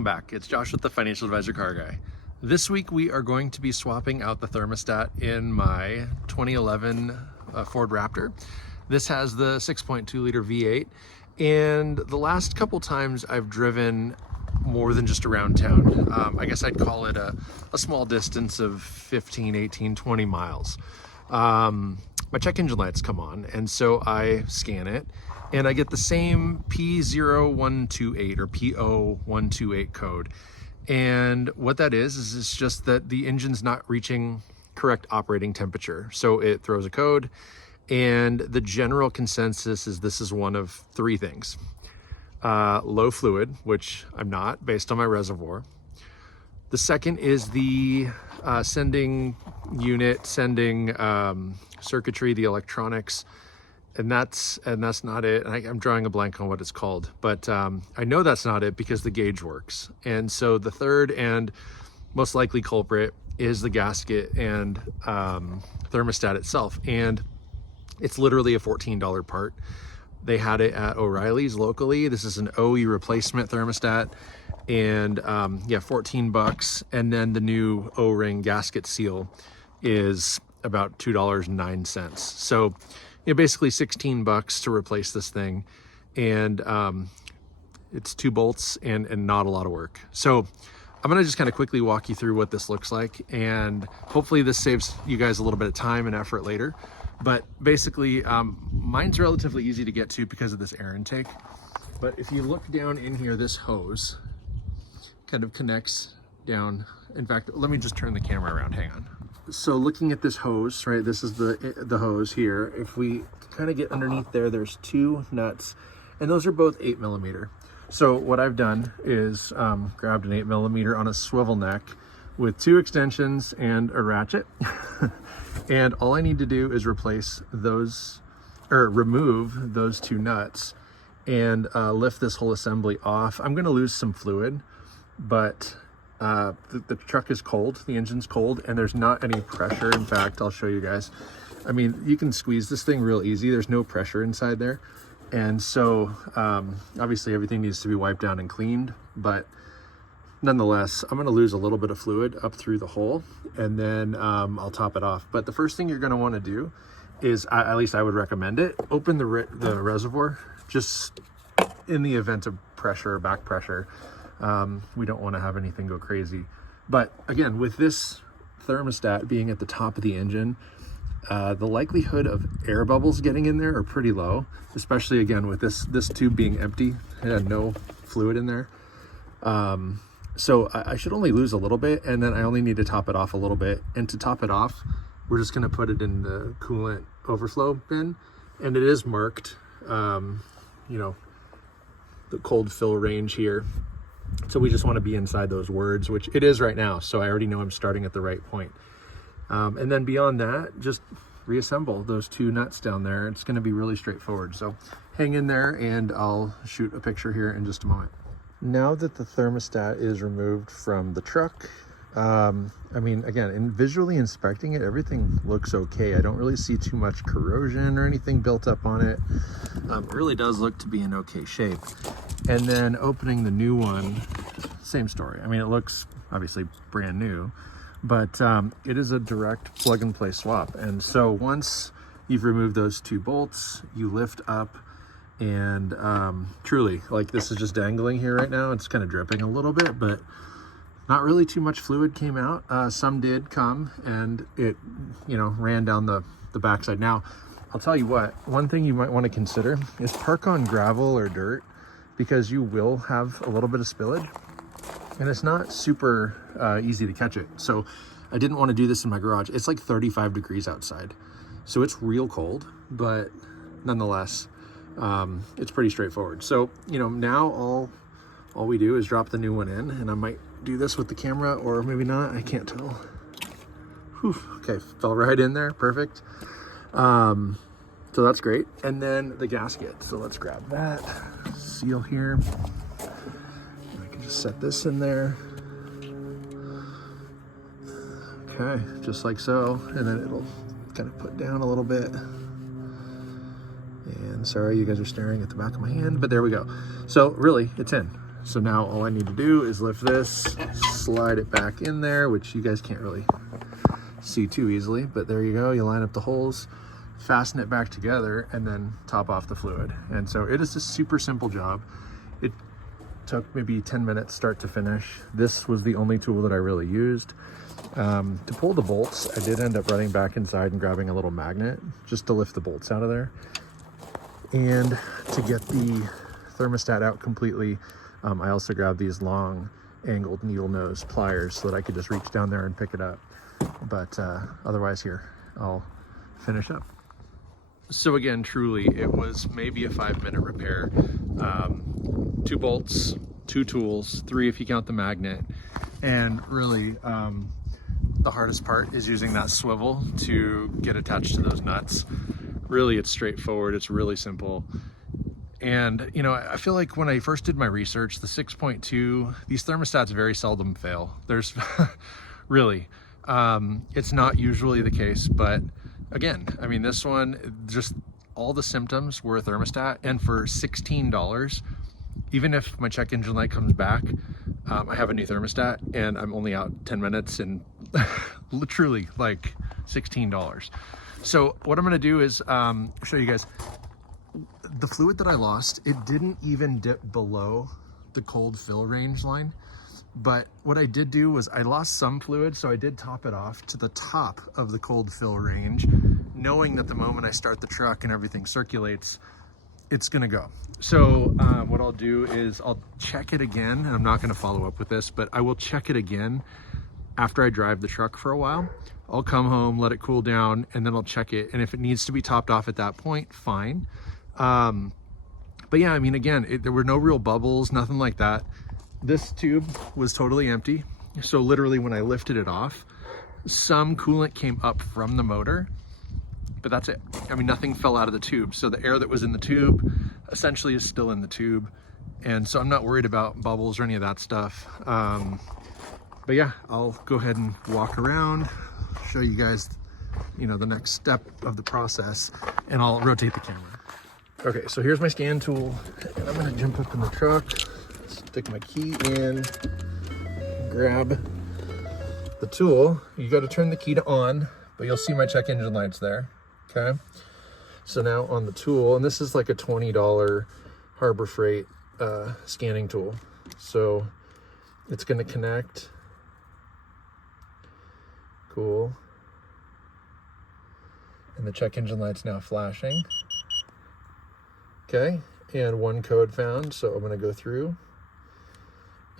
welcome back. It's Josh with the Financial Advisor Car Guy. This week we are going to be swapping out the thermostat in my 2011 Ford Raptor. This has the 6.2 liter V8, and the last couple times I've driven more than just around town. I guess I'd call it a small distance of 15, 18, 20 miles. My check engine lights come on, and so I scan it, and I get the same P0128 or P0128 code. And what that is it's just that the engine's not reaching correct operating temperature. So it throws a code, and the general consensus is this is one of three things. Low fluid, which I'm not based on my reservoir. The second is the sending unit, sending circuitry, the electronics, and that's not it. And I'm drawing a blank on what it's called, but I know that's not it because the gauge works. And so the third and most likely culprit is the gasket and thermostat itself. And it's literally a $14 part. They had it at O'Reilly's locally. This is an OE replacement thermostat, and yeah, 14 bucks. And then the new O-ring gasket seal is about $2.09. So, you know, basically 16 bucks to replace this thing. And it's 2 bolts and not a lot of work. So I'm gonna just kind of quickly walk you through what this looks like, and hopefully this saves you guys a little bit of time and effort later. But basically, mine's relatively easy to get to because of this air intake. But if you look down in here, this hose kind of connects down. In fact, let me just turn the camera around, hang on. So looking at this hose, right, this is the hose here. If we kind of get underneath there, there's 2 nuts, and those are both 8mm. So what I've done is grabbed an 8mm on a swivel neck with 2 extensions and a ratchet. And all I need to do is replace those, or remove those 2 nuts and lift this whole assembly off. I'm gonna lose some fluid, but the truck is cold, the engine's cold, and there's not any pressure. In fact, I'll show you guys. I mean, you can squeeze this thing real easy. There's no pressure inside there. And so obviously everything needs to be wiped down and cleaned, but nonetheless, I'm gonna lose a little bit of fluid up through the hole, and then I'll top it off. But the first thing you're gonna wanna do is, at least I would recommend it, open the reservoir, just in the event of pressure, back pressure. We don't wanna have anything go crazy. But again, with this thermostat being at the top of the engine, the likelihood of air bubbles getting in there are pretty low, especially again with this tube being empty. It had no fluid in there. So I should only lose a little bit, and then I only need to top it off a little bit. And to top it off, we're just gonna put it in the coolant overflow bin, and it is marked, you know, the cold fill range here. So we just wanna be inside those words, which it is right now. So I already know I'm starting at the right point. And then beyond that, just reassemble those 2 nuts down there. It's gonna be really straightforward. So hang in there, and I'll shoot a picture here in just a moment. Now that the thermostat is removed from the truck, I mean, again, in visually inspecting it, everything looks okay. I don't really see too much corrosion or anything built up on it. It really does look to be in okay shape. And then opening the new one, same story. I mean, it looks obviously brand new, but it is a direct plug and play swap. And so once you've removed those 2 bolts, you lift up, and truly, like, this is just dangling here right now. It's kind of dripping a little bit, but not really too much fluid came out. Some did come, and it, you know, ran down the backside. Now, I'll tell you what, one thing you might want to consider is park on gravel or dirt, because you will have a little bit of spillage, and it's not super easy to catch it. So I didn't want to do this in my garage. It's like 35 degrees outside, so it's real cold, but nonetheless, it's pretty straightforward. So, you know, now all we do is drop the new one in, and I might do this with the camera, or maybe not, I can't tell. Whew, okay, fell right in there, perfect. So that's great. And then the gasket, so let's grab that seal here. I can just set this in there. Okay, just like so, and then it'll kind of put down a little bit. And sorry, you guys are staring at the back of my hand, but there we go. So really, it's in. So now all I need to do is lift this, slide it back in there, which you guys can't really see too easily, but there you go. You line up the holes, fasten it back together, and then top off the fluid. And so it is a super simple job. It took maybe 10 minutes start to finish. This was the only tool that I really used. To pull the bolts, I did end up running back inside and grabbing a little magnet just to lift the bolts out of there. And to get the thermostat out completely, I also grabbed these long angled needle nose pliers so that I could just reach down there and pick it up. But otherwise here, I'll finish up. So again, truly, it was maybe a 5-minute repair. 2 bolts, 2 tools, 3 if you count the magnet. And really, the hardest part is using that swivel to get attached to those nuts. Really, it's straightforward, it's really simple. And you know, I feel like when I first did my research, the 6.2, these thermostats very seldom fail. There's really, it's not usually the case, but again, I mean, this one, just all the symptoms were a thermostat, and for $16, even if my check engine light comes back, I have a new thermostat and I'm only out 10 minutes and literally like $16. So what I'm gonna do is show you guys the fluid that I lost. It didn't even dip below the cold fill range line. But what I did do was I lost some fluid, so I did top it off to the top of the cold fill range, knowing that the moment I start the truck and everything circulates, it's gonna go. So what I'll do is I'll check it again, and I'm not gonna follow up with this, but I will check it again after I drive the truck for a while. I'll come home, let it cool down, and then I'll check it. And if it needs to be topped off at that point, fine. But yeah, I mean, again, there were no real bubbles, nothing like that. This tube was totally empty. So literally when I lifted it off, some coolant came up from the motor, but that's it. I mean, nothing fell out of the tube. So the air that was in the tube essentially is still in the tube. And so I'm not worried about bubbles or any of that stuff. But yeah, I'll go ahead and walk around, show you guys, you know, the next step of the process, and I'll rotate the camera. Okay, so here's my scan tool, and I'm gonna jump up in the truck, stick my key in, grab the tool. You gotta turn the key to on, but you'll see my check engine lights there, okay? So now on the tool, and this is like a $20 Harbor Freight scanning tool. So it's gonna connect. Cool. And the check engine light's now flashing. Okay, and one code found, so I'm gonna go through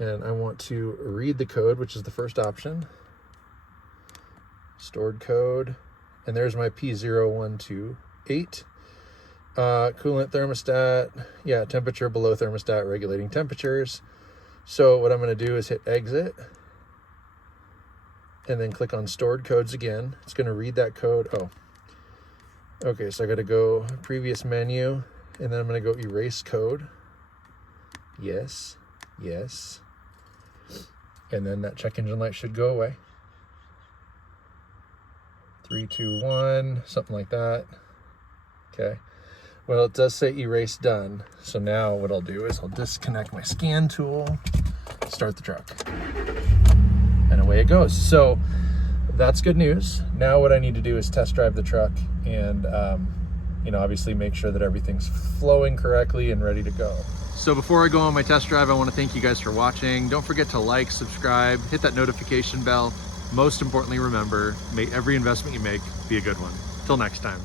and I want to read the code, which is the first option. Stored code, and there's my P0128. Coolant thermostat, yeah, temperature below thermostat, regulating temperatures. So what I'm gonna do is hit exit, and then click on stored codes again. It's gonna read that code. Oh, okay, so I gotta go previous menu, and then I'm gonna go erase code. Yes, yes. And then that check engine light should go away. 3, 2, 1, something like that. Okay. Well, it does say erase done. So now what I'll do is I'll disconnect my scan tool, start the truck, and away it goes. So that's good news. Now what I need to do is test drive the truck and you know, obviously make sure that everything's flowing correctly and ready to go. So before I go on my test drive, I want to thank you guys for watching. Don't forget to like, subscribe, hit that notification bell. Most importantly, remember, make every investment you make be a good one. Till next time.